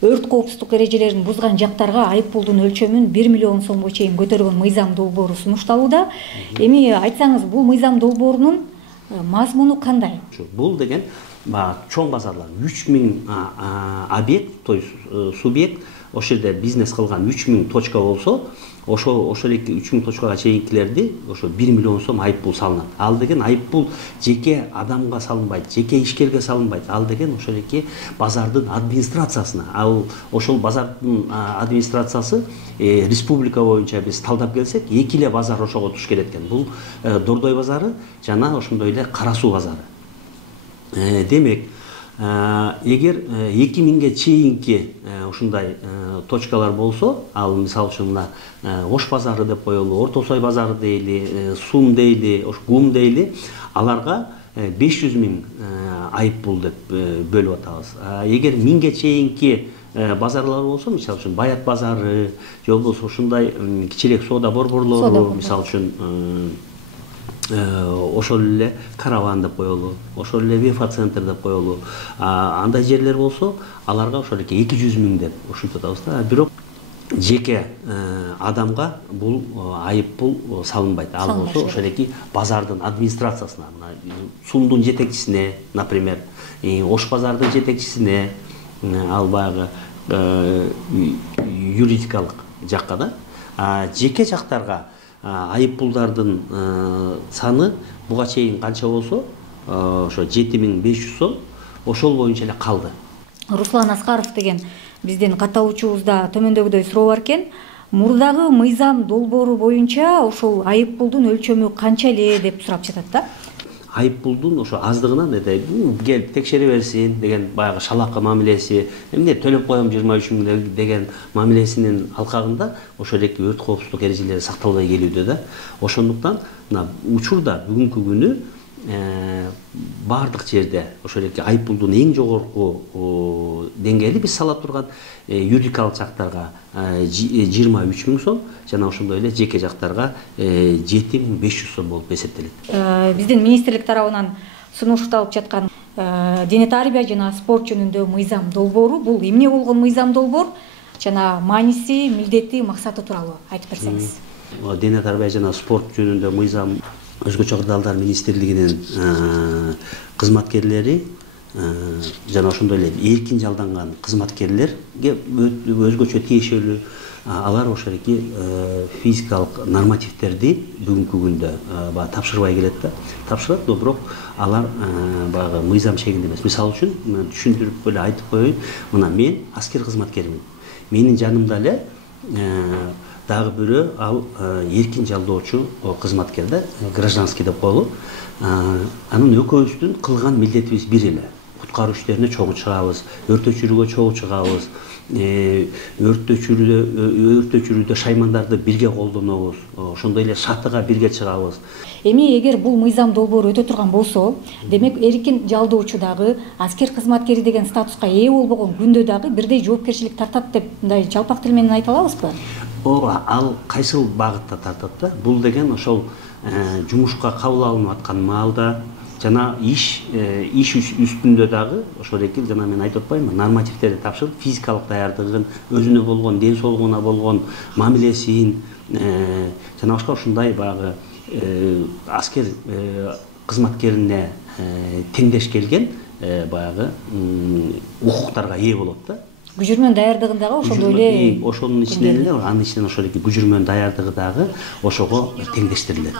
Өрт коопсуздук эрежелерин бузган жактарга айып пулдун өлчөмүн 1 миллион сомго чейин көтөргөн мыйзам долбоору сунушталууда. Эми айтсаңыз, бул мыйзам долбоорунун мазмуну кандай? Бул деген чоң базарлар 3000 объект, то есть субъект, ошол жерде бизнес кылган 3000 точка болсо, ошол 3000 точкага чейинкилерди ошо 1 миллион сом айып пул салынат. Ал деген айып пул жеке адамга салынбайт, жеке ишкерге салынбайт. Ал деген ошол базардын администрациясына. Ал ошол базардын администрациясы республика боюнча биз талдап келсек, 2 эле базар ошого туш келет экен. Бул Дордой базары жана ошондой эле Кара Суу базары. Демек, эгер 2000ге чейинки ушундай точкалар болсо, ал мисалы үчүн Ош базары деп коелу, Орто Сой базары дейли, Сум дейли, Гум дейли, аларга 500 000 айып пул деп бөлүп атабыз. Эгер 1000ге чейинки базарлар болсо, мисалы үчүн Баят базары, же болбосо ушундай кичирээк соода борборлору, мисалы үчүн ошол эле Караван деп коелу, ошол эле Вефа центр деп коелу, андай жерлер болсо, аларга ошол 200 000 деп ушинтип атабыз да. Бирок жеке адамга бул айып пул салынбайт. Ал болсо ошол базардын администрациясына, Сумдун жетекчисине, например, Ош базардын жетекчисине, ал баягы юридикалык жакка да, жеке жактарга айып пулдардын саны буга чейин канча болсо, ошо 7500 сом, ошол боюнча эле калды. Руслан Аскаров деген биздин катталуучубузда төмөндөгүдөй суроо бар экен. Мурдагы мыйзам долбоору боюнча ошол айып пулдун өлчөмү канча эле деп сурап жатат да. Айып пулдун ошо аздыгынан келип текшере берсин деген баягы шалакы мамилеси, эмне төлөп коем 23 000 деген мамилесинин алкагында ошол өрт коопсуздук эрежелери сакталбай келүүдө да. Ошондуктан учурда бүгүнкү күнү бардык жерде ошол айып пулдун эң жогорку деңгээли биз сала турган юридикалык жактарга 23 000 сом, жана ошондой эле жеке жактарга 7500 сом болуп эсептелет. Биздин министрлик тарабынан сунушталып жаткан дене тарбия жана спорт жөнүндө мыйзам долбоору, бул эмне болгон мыйзам долбоор жана мааниси, милдети, максаты тууралуу айтып берсеңиз. Дене тарбия жана спорт жөнүндө мыйзам Өзгөчө кырдаалдар министрлигинин кызматкерлери жана ошондой эле эркин жалданган кызматкерлерге өзгөчө тиешелүү. Алар ошол физикалык нормативдерди бүгүнкү күндө тапшырбай келет да. Тапшырат, бирок алар баягы мыйзам чегинде эмес. Мисалы үчүн түшүндүрүп эле айтып коеюн. Мына мен аскер кызматкеримин. Менин жанымда эле дагы бирөө ал эркин жалдоочу кызматкер да, гражданский деп коелу. Анын экөөбүздүн кылган милдетибиз бир эле. Куткаруу иштерине чогуу чыгабыз, өрт өчүрүүгө чогуу чыгабыз. Өрт өчүрүүдө шаймандарды бирге колдонобуз. Ошондой эле шатыга бирге чыгабыз. Эми эгер бул мыйзам долбоору өтө турган болсо, демек эркин жалдоочу дагы, аскер кызматкери деген статуска ээ болбогон күндө дагы бирдей жоопкерчилик тартат деп мындай жалпак тил менен айта алабызбы? Ооба, ал кайсыл багытта тартат да? Бул деген ошол жумушка кабыл алынып аткан маалда жана иш үстүндө дагы ошол жана мен айтып атпаймынбы, нормативдерди тапшырып, физикалык даярдыгын, өзүнө болгон, ден соолугуна болгон мамилесин жана башка ушундай баягы аскер кызматкерине теңдеш келген баягы укуктарга ээ болот да. Күжүрмөн даярдыгын дагы ошондой эле ошонун ичинен эле, анын ичинен ошол күжүрмөн даярдыгы дагы ошого теңдештирилет.